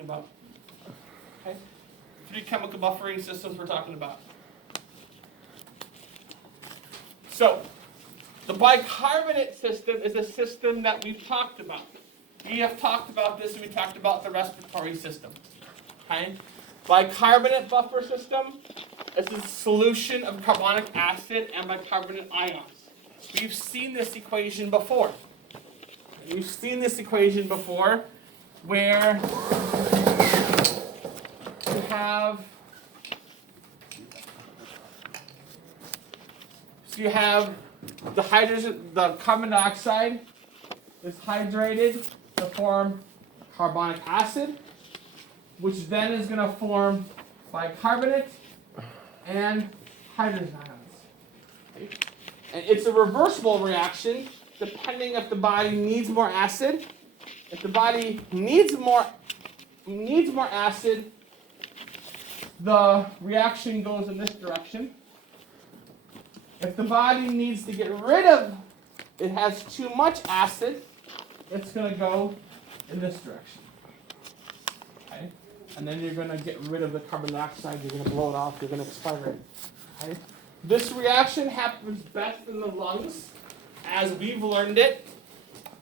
about. Okay? 3 chemical buffering systems we're talking about. So, the bicarbonate system is a system that we've talked about. We have talked about this and we talked about the respiratory system. Okay? Bicarbonate buffer system is a solution of carbonic acid and bicarbonate ions. We've seen this equation before. We've seen this equation before where you have the hydrogen, the carbon dioxide is hydrated to form carbonic acid, which then is going to form bicarbonate and hydrogen ions. And it's a reversible reaction depending if the body needs more acid. If the body needs more acid, the reaction goes in this direction. If the body needs to get rid of, it has too much acid, it's going to go in this direction. Okay? And then you're going to get rid of the carbon dioxide, you're going to blow it off, you're going to expire it. Okay? This reaction happens best in the lungs, as we've learned it,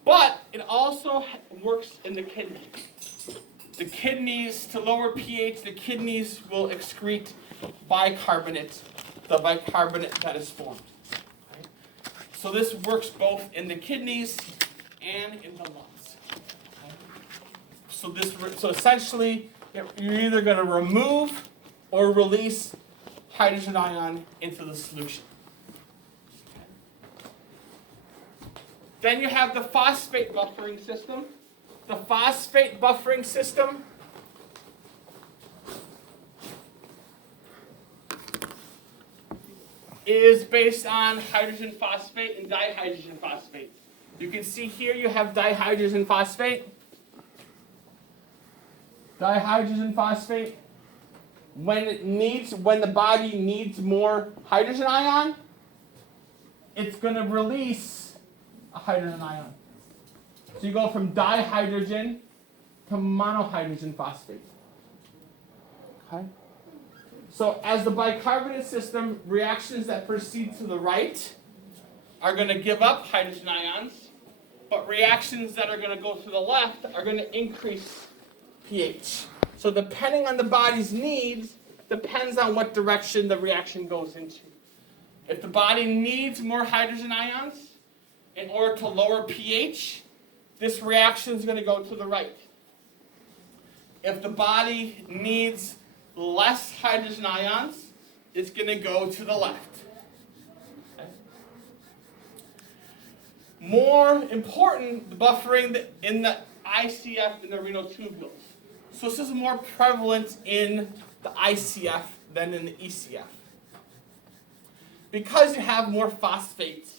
but it also works in the kidneys. The kidneys, to lower pH, the kidneys will excrete bicarbonate, the bicarbonate that is formed. Okay? So this works both in the kidneys and in the lungs. Okay? So essentially, you're either going to remove or release hydrogen ion into the solution. Then you have the phosphate buffering system. The phosphate buffering system is based on hydrogen phosphate and dihydrogen phosphate. You can see here you have dihydrogen phosphate. Dihydrogen phosphate, when the body needs more hydrogen ion, it's going to release a hydrogen ion. So you go from dihydrogen to monohydrogen phosphate. Okay? So as the bicarbonate system, reactions that proceed to the right are going to give up hydrogen ions, but reactions that are going to go to the left are going to increase pH. So depending on the body's needs, depends on what direction the reaction goes into. If the body needs more hydrogen ions in order to lower pH, this reaction is going to go to the right. If the body needs less hydrogen ions, it's going to go to the left. Okay. More important, the buffering in the ICF and the renal tubules. So this is more prevalent in the ICF than in the ECF. Because you have more phosphates,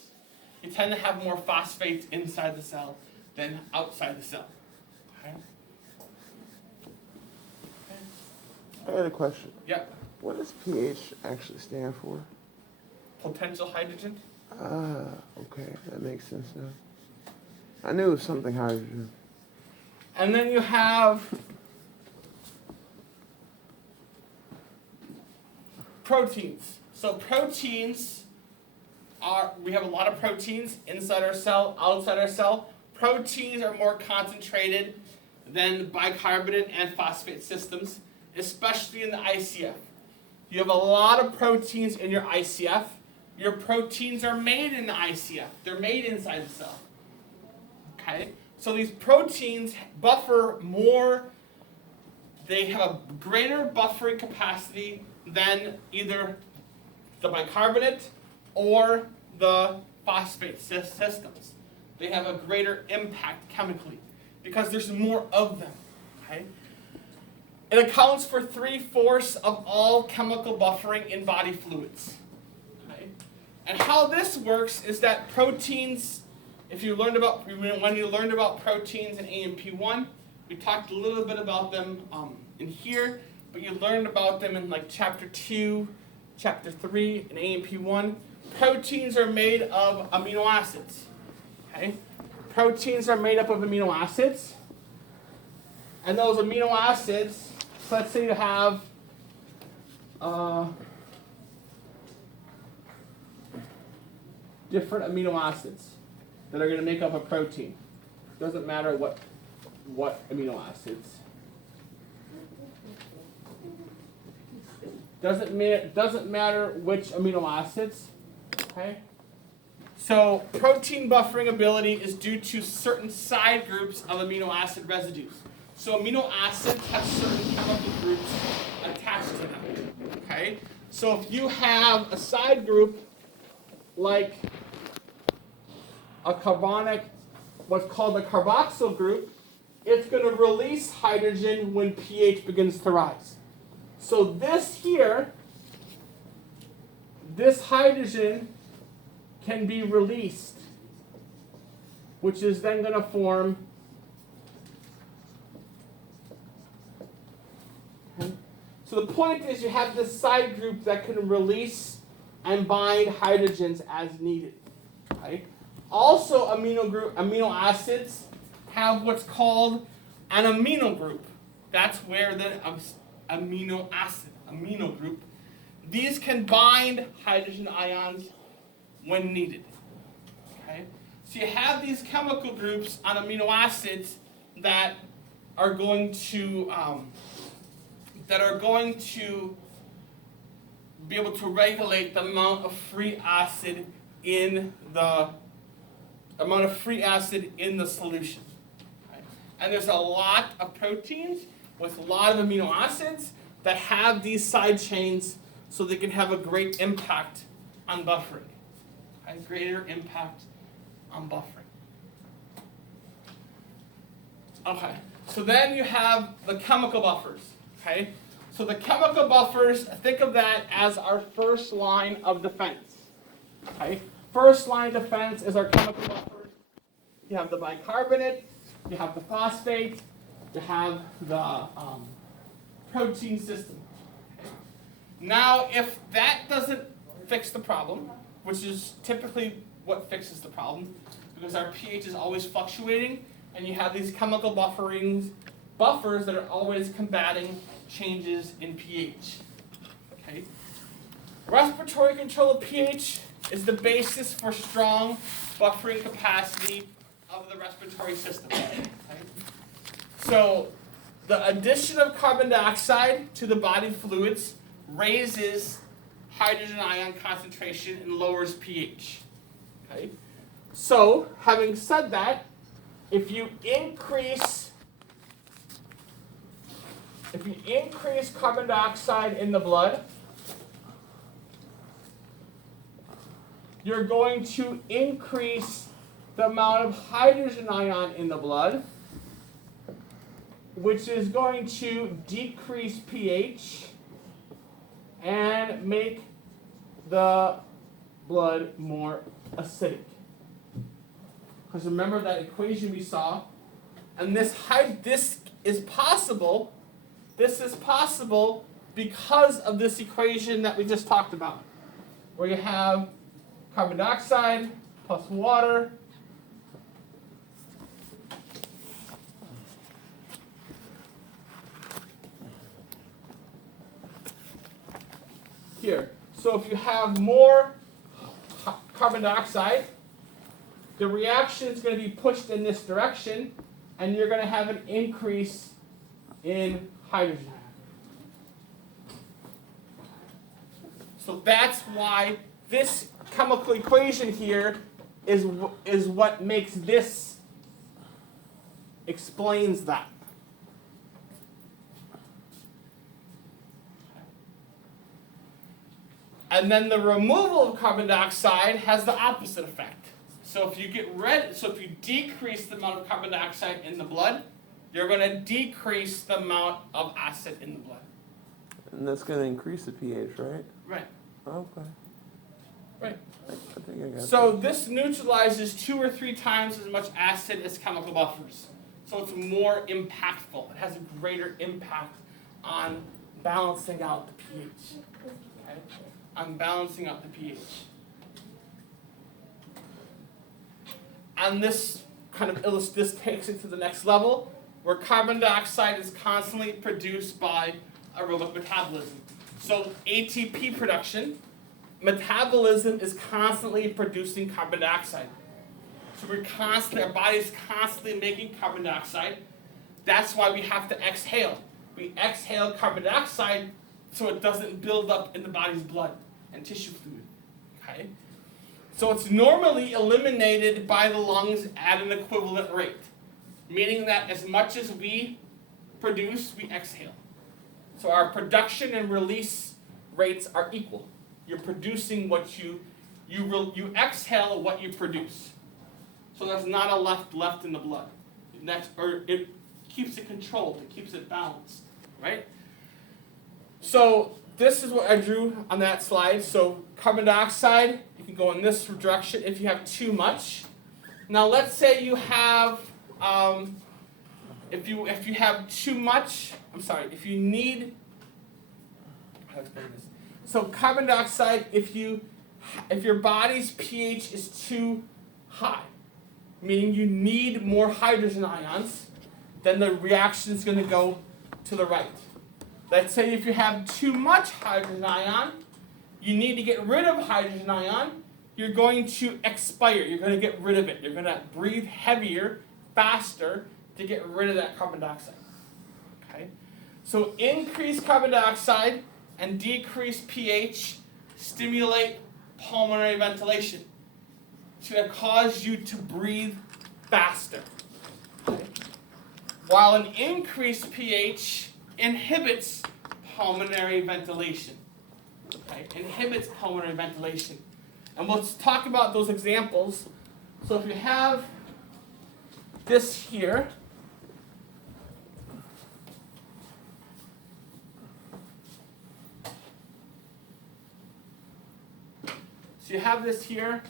you tend to have more phosphates inside the cell than outside the cell. Okay. I had a question. Yeah. What does pH actually stand for? Potential hydrogen. Okay, that makes sense now. I knew it was something hydrogen. And then you have proteins. So proteins we have a lot of proteins inside our cell, outside our cell. Proteins are more concentrated than bicarbonate and phosphate systems, especially in the ICF. You have a lot of proteins in your ICF. Your proteins are made in the ICF. They're made inside the cell. Okay? So these proteins buffer more, they have a greater buffering capacity than either the bicarbonate or the phosphate systems. They have a greater impact chemically because there's more of them. Okay? It accounts for 3/4 of all chemical buffering in body fluids. Okay? And how this works is that proteins, when you learned about proteins in A&P1, we talked a little bit about them in here, but you learned about them in like chapter 2, chapter 3 in A&P1. Proteins are made of amino acids. Okay? Proteins are made up of amino acids. And those amino acids, so let's say you have different amino acids that are going to make up a protein. Doesn't matter what amino acids. Doesn't matter which amino acids. Okay. So protein buffering ability is due to certain side groups of amino acid residues. So amino acids have certain chemical groups attached to them. Okay. So if you have a side group like a carbonic, what's called a carboxyl group, it's going to release hydrogen when pH begins to rise. So this here, this hydrogen can be released, which is then going to form so the point is you have this side group that can release and bind hydrogens as needed. Right? Also, amino acids have what's called an amino group. That's where the amino group. These can bind hydrogen ions when needed. Okay? So you have these chemical groups on amino acids that are going to be able to regulate the amount of free acid in the solution. Okay? And there's a lot of proteins with a lot of amino acids that have these side chains, so they can have a great impact on buffering. A greater impact on buffering. Okay, so then you have the chemical buffers. Okay, so the chemical buffers, think of that as our first line of defense. Okay, first line of defense is our chemical buffers. You have the bicarbonate, you have the phosphate, you have the protein system. Okay. Now, if that doesn't fix the problem, which is typically what fixes the problem, because our pH is always fluctuating, and you have these chemical buffers that are always combating changes in pH. Okay? Respiratory control of pH is the basis for strong buffering capacity of the respiratory system. Okay? So the addition of carbon dioxide to the body fluids raises hydrogen ion concentration and lowers pH. Okay? So, having said that, if you increase carbon dioxide in the blood, you're going to increase the amount of hydrogen ion in the blood, which is going to decrease pH and make the blood more acidic. Because remember that equation we saw, and this is possible. This is possible because of this equation that we just talked about, where you have carbon dioxide plus water here. So if you have more carbon dioxide, the reaction is going to be pushed in this direction, and you're going to have an increase in hydrogen ion. So that's why this chemical equation here is what makes this, explains that. And then the removal of carbon dioxide has the opposite effect. So if you decrease the amount of carbon dioxide in the blood, you're going to decrease the amount of acid in the blood. And that's going to increase the pH, right? Right. Okay. Right. I think I got So that. this neutralizes 2 or 3 times as much acid as chemical buffers. So it's more impactful. It has a greater impact on balancing out the pH. Okay? On balancing out the pH. And this kind of this takes it to the next level. where carbon dioxide is constantly produced by aerobic metabolism. So ATP production, metabolism is constantly producing carbon dioxide. So our body's constantly making carbon dioxide. That's why we have to exhale. We exhale carbon dioxide so it doesn't build up in the body's blood and tissue fluid. Okay? So it's normally eliminated by the lungs at an equivalent rate, meaning that as much as we produce, we exhale. So our production and release rates are equal. You're producing what you exhale what you produce. So there's not a left in the blood. It keeps it controlled. It keeps it balanced, right? So this is what I drew on that slide. So carbon dioxide, you can go in this direction if you have too much. Now let's say you have, if you have too much, if you need, how to explain this? So carbon dioxide, if your body's pH is too high, meaning you need more hydrogen ions, then the reaction is going to go to the right. Let's say if you have too much hydrogen ion, you need to get rid of hydrogen ion, you're going to expire. You're going to get rid of it. You're going to breathe heavier, faster to get rid of that carbon dioxide. Okay? So increased carbon dioxide and decreased pH stimulate pulmonary ventilation. It's going to cause you to breathe faster. Okay? While an increased pH inhibits pulmonary ventilation. Okay? Inhibits pulmonary ventilation. And we'll talk about those examples. So if you have this here, so you have this here,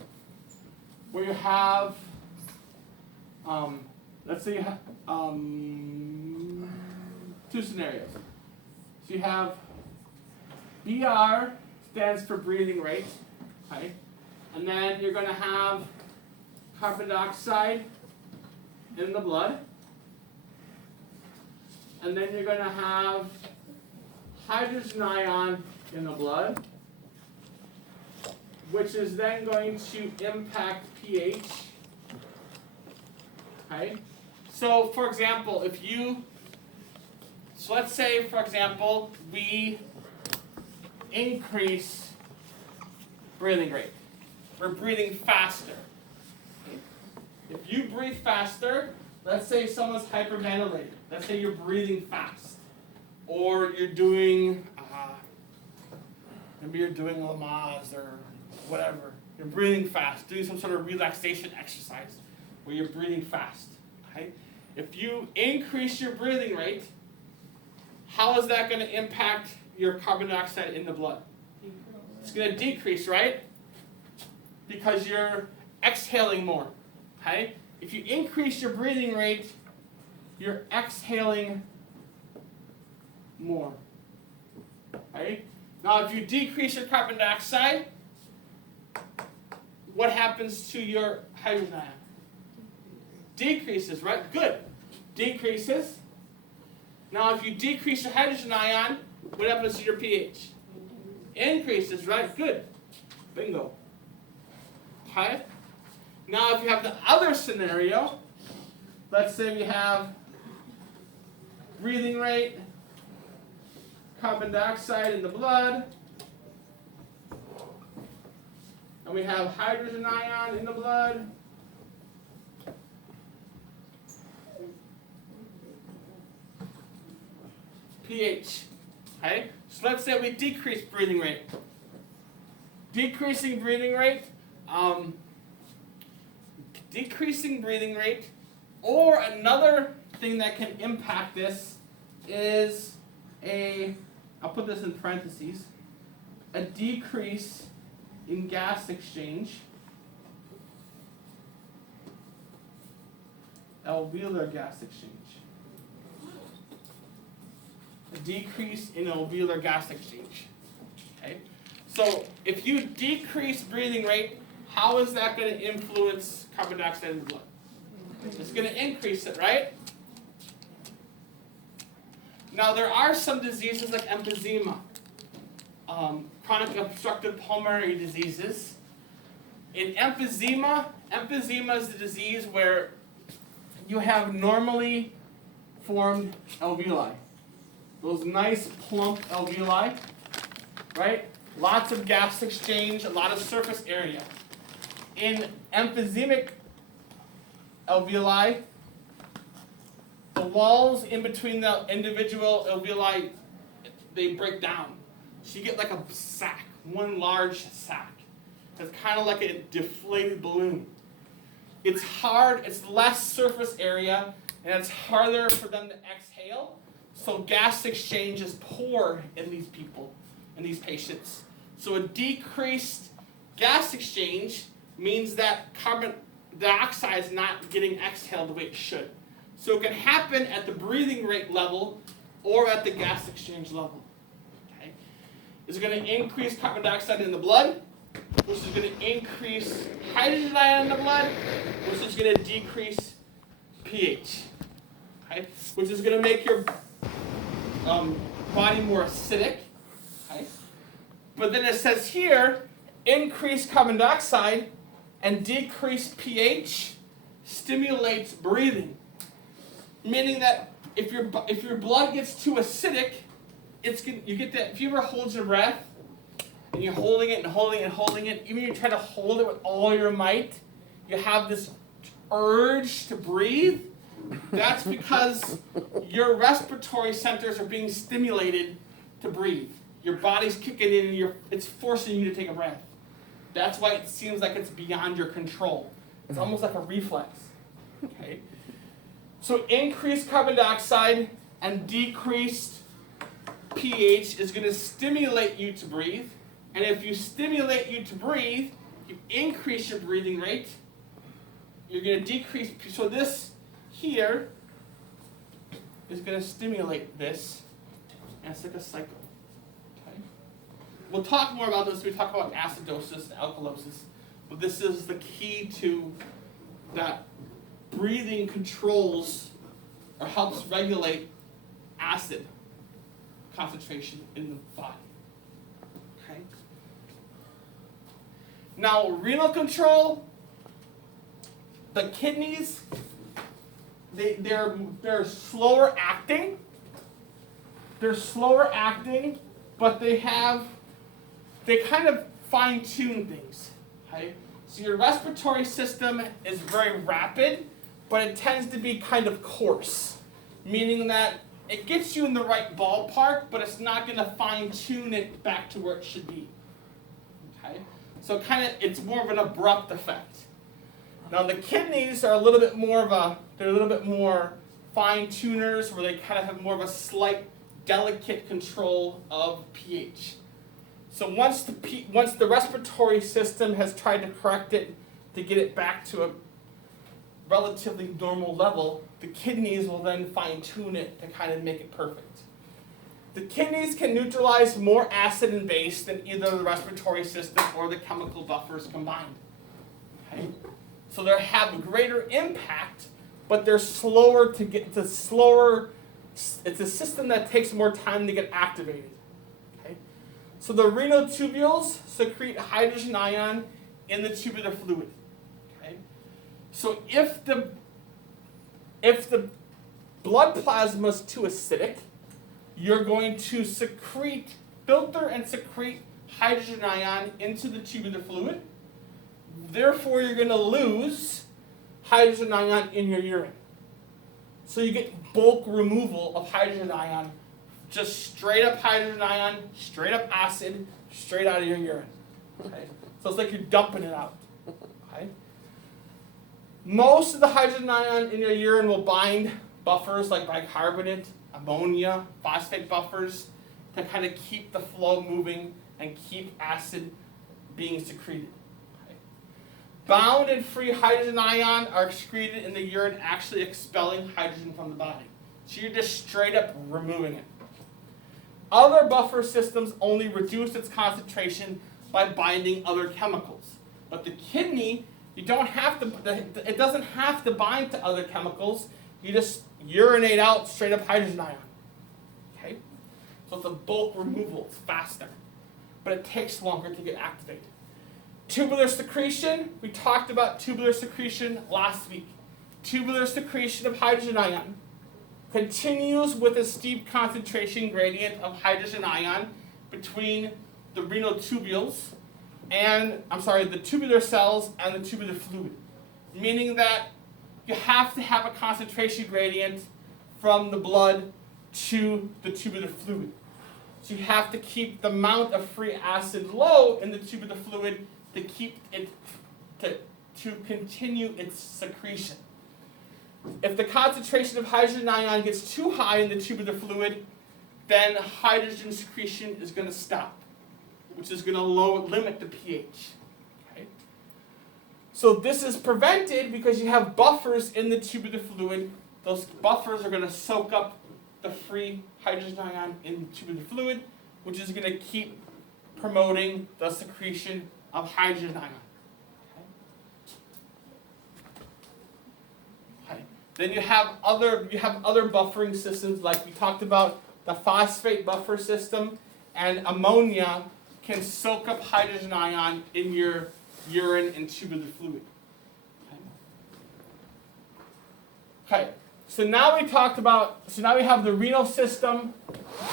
where you have, let's say you have two scenarios. So you have BR stands for breathing rate, okay? And then you're going to have carbon dioxide in the blood. And then you're going to have hydrogen ion in the blood, which is then going to impact pH. Okay? So, for example, let's say, for example, we increase breathing rate. We're breathing faster. If you breathe faster, let's say someone's hyperventilating. Let's say you're breathing fast. Or you're doing, maybe you're doing Lamaze or whatever. You're breathing fast, doing some sort of relaxation exercise where you're breathing fast. Okay? If you increase your breathing rate, how is that going to impact your carbon dioxide in the blood? It's going to decrease, right? Because you're exhaling more. Okay? If you increase your breathing rate, you're exhaling more. Okay? Now, if you decrease your carbon dioxide, what happens to your hydrogen ion? Decreases, right? Good. Decreases. Now, if you decrease your hydrogen ion, what happens to your pH? Increases, right? Good. Bingo. Okay? Now, if you have the other scenario, let's say we have breathing rate, carbon dioxide in the blood, and we have hydrogen ion in the blood. pH. Okay? So let's say we decrease breathing rate. Decreasing breathing rate, or another thing that can impact this is I'll put this in parentheses, a decrease in gas exchange, alveolar gas exchange. A decrease in alveolar gas exchange. Okay? So if you decrease breathing rate, how is that going to influence carbon dioxide in the blood? It's going to increase it, right? Now there are some diseases like emphysema, chronic obstructive pulmonary diseases. In emphysema is the disease where you have normally formed alveoli. Those nice plump alveoli, right? Lots of gas exchange, a lot of surface area. In emphysemic alveoli, the walls in between the individual alveoli, they break down. So you get like a sac, one large sac. It's kind of like a deflated balloon. It's hard, it's less surface area, and it's harder for them to exhale. So gas exchange is poor in these people, in these patients. So a decreased gas exchange means that carbon dioxide is not getting exhaled the way it should. So it can happen at the breathing rate level or at the gas exchange level. Okay? It's going to increase carbon dioxide in the blood, which is going to increase hydrogen ion in the blood, which is going to decrease pH. Okay? Which is going to make your body more acidic. Okay? But then it says here, increase carbon dioxide and decrease pH stimulates breathing. Meaning that if your blood gets too acidic, you get that. If you ever hold your breath and you're holding it and holding it and holding it, even if you try to hold it with all your might, you have this urge to breathe. That's because your respiratory centers are being stimulated to breathe. Your body's kicking in and it's forcing you to take a breath. That's why it seems like it's beyond your control. It's almost like a reflex. Okay? So increased carbon dioxide and decreased pH is going to stimulate you to breathe. And if you stimulate you to breathe, you increase your breathing rate. You're going to decrease. So this here is going to stimulate this. And it's like a cycle. Okay? We'll talk more about this when we talk about acidosis and alkalosis. But this is the key to that breathing controls or helps regulate acid concentration in the body. Okay? Now, renal control, the kidneys, they're slower acting. They're slower acting, but they kind of fine-tune things. Okay? So your respiratory system is very rapid, but it tends to be kind of coarse, meaning that it gets you in the right ballpark, but it's not going to fine-tune it back to where it should be. Okay? So it's more of an abrupt effect. Now the kidneys are a little bit more fine-tuners, where they kind of have more of a slight, delicate control of pH. So once the respiratory system has tried to correct it to get it back to a relatively normal level, the kidneys will then fine-tune it to kind of make it perfect. The kidneys can neutralize more acid and base than either the respiratory system or the chemical buffers combined. Okay? So they have greater impact, but they're slower to get to slower. It's a system that takes more time to get activated. Okay? So the renal tubules secrete hydrogen ion in the tubular fluid. Okay? So if the blood plasma is too acidic, you're going to filter and secrete hydrogen ion into the tubular fluid. Therefore, you're going to lose hydrogen ion in your urine. So you get bulk removal of hydrogen ion, just straight up hydrogen ion, straight up acid, straight out of your urine. Okay? So it's like you're dumping it out. Okay? Most of the hydrogen ion in your urine will bind buffers like bicarbonate, ammonia, phosphate buffers to kind of keep the flow moving and keep acid being secreted. Okay? Bound and free hydrogen ion are excreted in the urine, actually expelling hydrogen from the body. So you're just straight up removing it. Other buffer systems only reduce its concentration by binding other chemicals. But the kidney, it doesn't have to bind to other chemicals. You just urinate out straight up hydrogen ion. So it's a bulk removal, it's faster. But it takes longer to get activated. Tubular secretion, we talked about tubular secretion last week. Tubular secretion of hydrogen ion continues with a steep concentration gradient of hydrogen ion between the renal tubules and, the tubular cells and the tubular fluid. Meaning that you have to have a concentration gradient from the blood to the tubular fluid. So you have to keep the amount of free acid low in the tubular fluid to keep it to continue its secretion. If the concentration of hydrogen ion gets too high in the tubular fluid, then hydrogen secretion is going to stop, which is going to limit the pH. Okay? So this is prevented because you have buffers in the tubular fluid. Those buffers are going to soak up the free hydrogen ion in the tubular fluid, which is going to keep promoting the secretion of hydrogen ion. Okay. Then you have other buffering systems, like we talked about the phosphate buffer system, and ammonia can soak up hydrogen ion in your urine and tubular fluid. Okay. So now we have the renal system,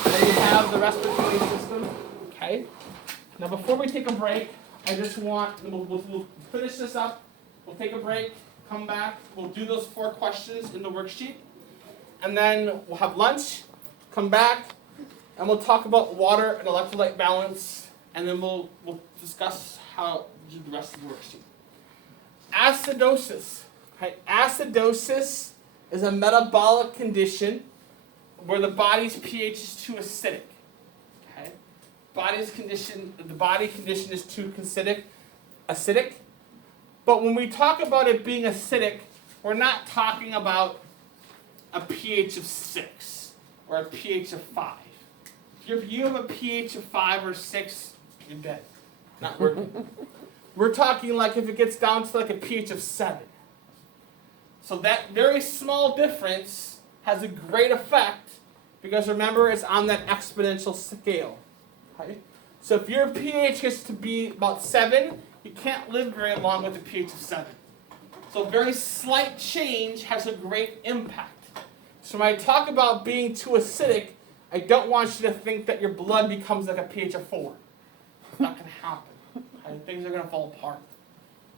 and we have the respiratory system. Okay. Now before we take a break, I just want, we'll finish this up, we'll take a break, come back, we'll do those 4 questions in the worksheet, and then we'll have lunch, come back, and we'll talk about water and electrolyte balance, and then we'll discuss how to do the rest of the worksheet. Acidosis. Okay. Acidosis is a metabolic condition where the body's pH is too acidic. Okay? The body condition is too acidic. But when we talk about it being acidic, we're not talking about a pH of 6 or a pH of 5. If you have a pH of 5 or 6, you're dead. Not working. We're talking like if it gets down to like a pH of 7. So that very small difference has a great effect because remember it's on that exponential scale. Okay? So if your pH gets to be about 7, you can't live very long with a pH of 7. So a very slight change has a great impact. So when I talk about being too acidic, I don't want you to think that your blood becomes like a pH of 4. It's not going to happen. Okay? Things are going to fall apart.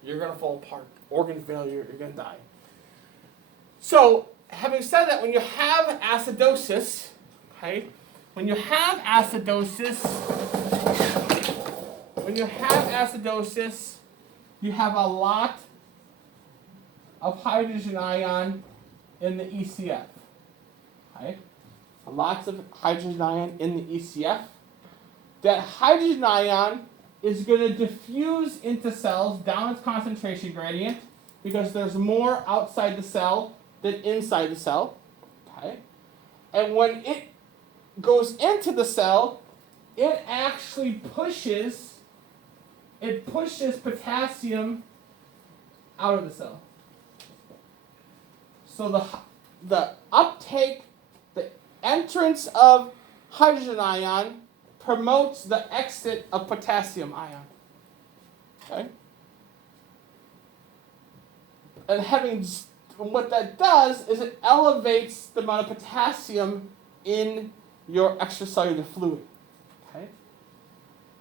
You're going to fall apart. Organ failure, you're going to die. So, having said that, when you have acidosis, you have a lot of hydrogen ion in the ECF. Okay? Lots of hydrogen ion in the ECF. That hydrogen ion is going to diffuse into cells down its concentration gradient because there's more outside the cell than inside the cell. Okay? And when it goes into the cell, it actually pushes potassium out of the cell. So the uptake, the entrance of hydrogen ion promotes the exit of potassium ion. Okay? And what that does is it elevates the amount of potassium in your extracellular fluid. Okay?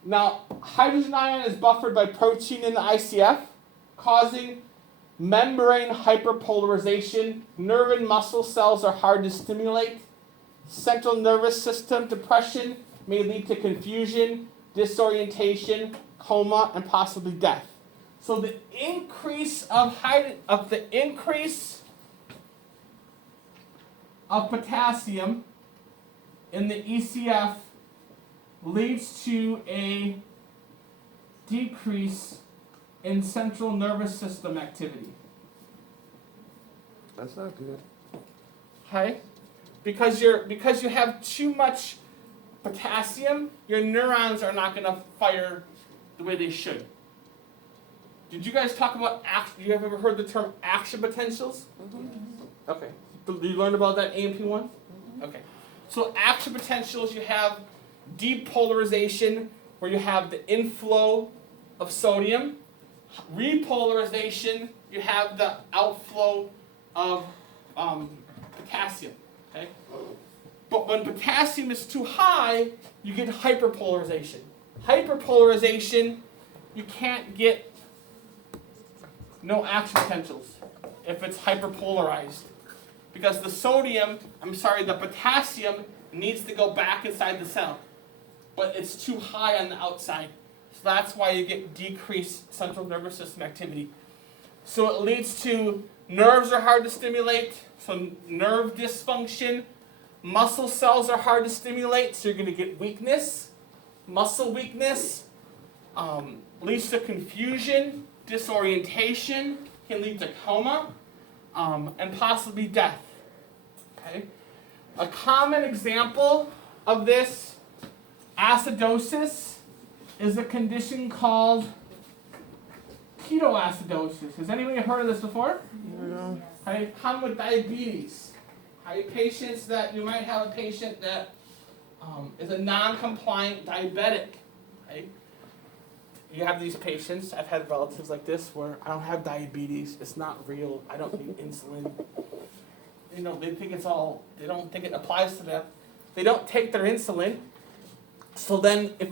Now, hydrogen ion is buffered by protein in the ICF, causing membrane hyperpolarization. Nerve and muscle cells are hard to stimulate. Central nervous system depression may lead to confusion, disorientation, coma, and possibly death. So the increase of potassium in the ECF leads to a decrease in central nervous system activity. That's not good. Okay? Because you have too much potassium, your neurons are not going to fire the way they should. Did you guys talk about you have ever heard the term action potentials? Mm-hmm. Okay. Did you learn about that AMP1? Mm-hmm. Okay. So action potentials, you have depolarization, where you have the inflow of sodium. Repolarization, you have the outflow of potassium. Okay? But when potassium is too high, you get hyperpolarization. Hyperpolarization, you can't get no action potentials if it's hyperpolarized. Because the potassium needs to go back inside the cell. But it's too high on the outside. So that's why you get decreased central nervous system activity. So it leads to nerves are hard to stimulate, so nerve dysfunction. Muscle cells are hard to stimulate, so you're going to get weakness, muscle weakness, leads to confusion, disorientation, can lead to coma, and possibly death. Okay? A common example of this acidosis is a condition called ketoacidosis. Has anybody heard of this before? No. Okay, common with diabetes. Patients that you might have a patient that is a non-compliant diabetic. Okay? You have these patients. I've had relatives like this where I don't have diabetes. It's not real. I don't need insulin. You know, they think it's all. They don't think it applies to them. They don't take their insulin. So then, if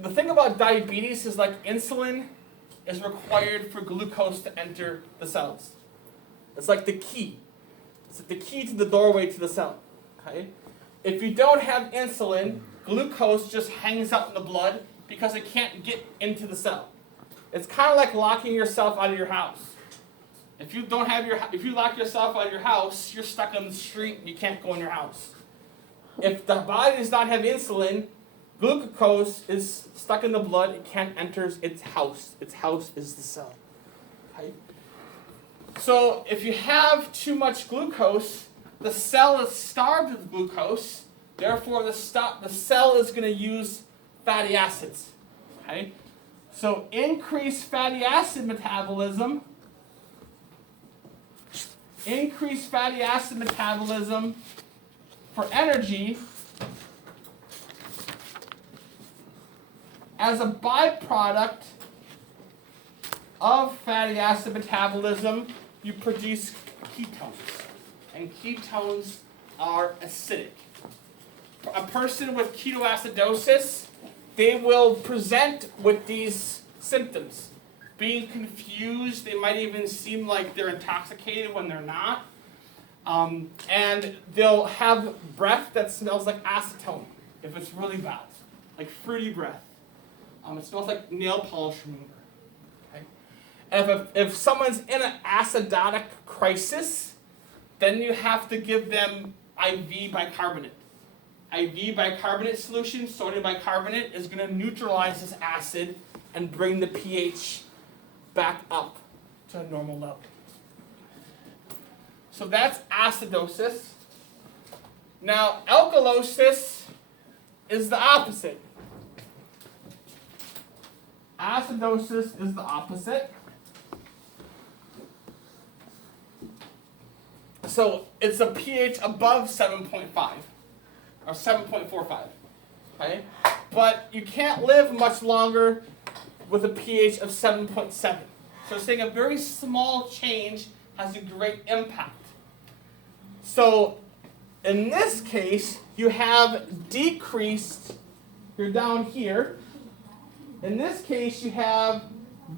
the thing about diabetes is like insulin is required for glucose to enter the cells. It's like the key. It's like the key to the doorway to the cell. Okay? If you don't have insulin, glucose just hangs out in the blood because it can't get into the cell. It's kind of like locking yourself out of your house. If you lock yourself out of your house, you're stuck on the street and you can't go in your house. If the body does not have insulin, glucose is stuck in the blood, it can't enter its house. Its house is the cell. Okay? So if you have too much glucose, the cell is starved of glucose, therefore the cell is going to use fatty acids. Okay? So increased fatty acid metabolism for energy as a byproduct of fatty acid metabolism, you produce ketones. And ketones are acidic. For a person with ketoacidosis, they will present with these symptoms. Being confused, they might even seem like they're intoxicated when they're not. And they'll have breath that smells like acetone, if it's really bad. Like fruity breath. It smells like nail polish remover. Okay? And if someone's in an acidotic crisis, then you have to give them IV bicarbonate. IV bicarbonate solution, sodium bicarbonate, is going to neutralize this acid and bring the pH back up to a normal level. So that's acidosis. Now, alkalosis is the opposite. Acidosis is the opposite. So it's a pH above 7.5 or 7.45. Okay? But you can't live much longer with a pH of 7.7. So saying a very small change has a great impact. So in this case, you have decreased, you're down here. In this case, you have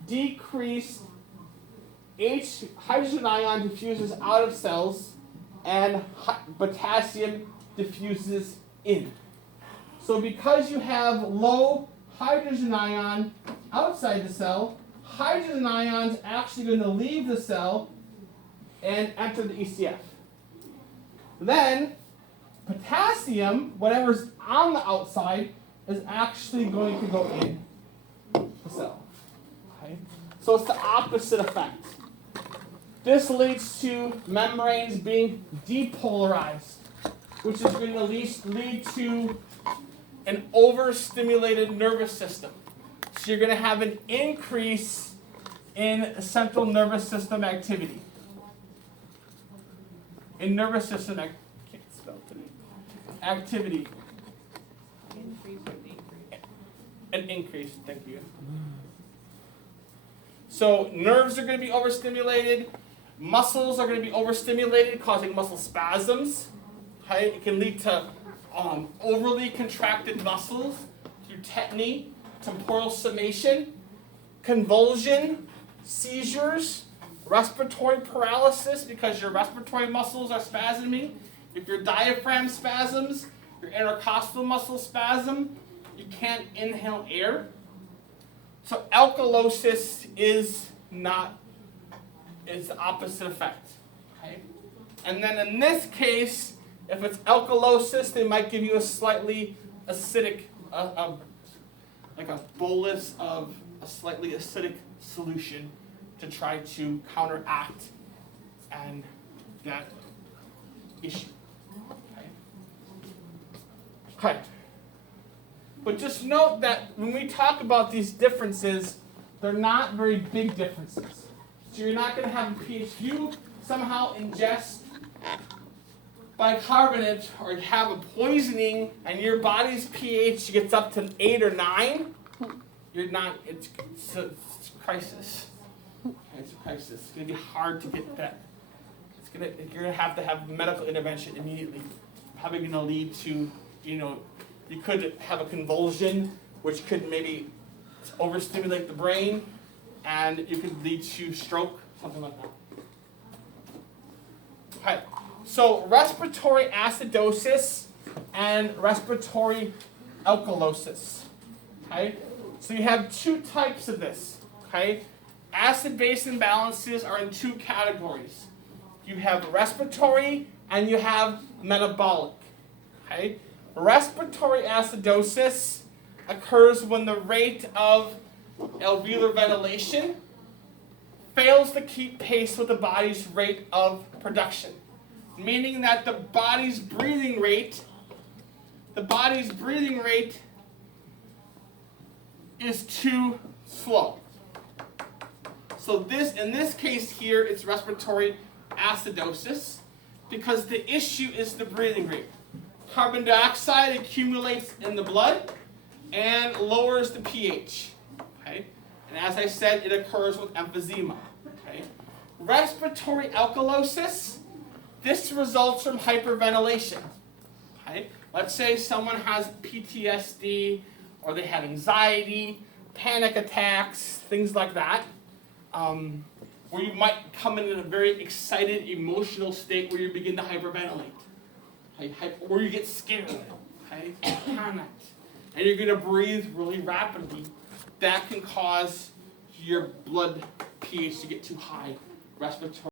decreased hydrogen ion diffuses out of cells and potassium diffuses in. So because you have low hydrogen ion outside the cell, hydrogen ions actually going to leave the cell and enter the ECF. Then potassium, whatever's on the outside, is actually going to go in the cell. Okay? So it's the opposite effect. This leads to membranes being depolarized, which is going to lead to an overstimulated nervous system. So you're going to have an increase in central nervous system activity. In nervous system activity. I can't spell today. activity? Increase or decrease? An increase, thank you. So nerves are going to be overstimulated. Muscles are going to be overstimulated, causing muscle spasms. Okay? It can lead to overly contracted muscles through tetany, temporal summation, convulsion, seizures, respiratory paralysis because your respiratory muscles are spasming. If your diaphragm spasms, your intercostal muscle spasm, you can't inhale air. So alkalosis is not, it's the opposite effect. Okay? And then in this case, if it's alkalosis, they might give you a slightly acidic, like a bolus of a slightly acidic solution to try to counteract and that issue. Okay? Okay. But just note that when we talk about these differences, they're not very big differences. So you're not going to have a pH. If you somehow ingest bicarbonate or have a poisoning and your body's pH gets up to 8 or 9, you're not, it's a crisis. It's a crisis. It's going to be hard to get that. You're going to have medical intervention immediately. Probably going to lead to, you could have a convulsion, which could maybe overstimulate the brain, and it could lead to stroke, something like that. Okay, so respiratory acidosis and respiratory alkalosis. Okay, so you have two types of this. Okay, acid-base imbalances are in two categories. You have respiratory and you have metabolic. Okay, respiratory acidosis occurs when the rate of alveolar ventilation fails to keep pace with the body's rate of production, meaning that the body's breathing rate is too slow. So in this case here, it's respiratory acidosis because the issue is the breathing rate. Carbon dioxide accumulates in the blood and lowers the pH. Okay? And as I said, it occurs with emphysema. Okay? Respiratory alkalosis, this results from hyperventilation. Okay? Let's say someone has PTSD or they have anxiety, panic attacks, things like that, where you might come in a very excited, emotional state where you begin to hyperventilate. Or you get scared, okay, panicked, and you're going to breathe really rapidly. That can cause your blood pH to get too high, respiratory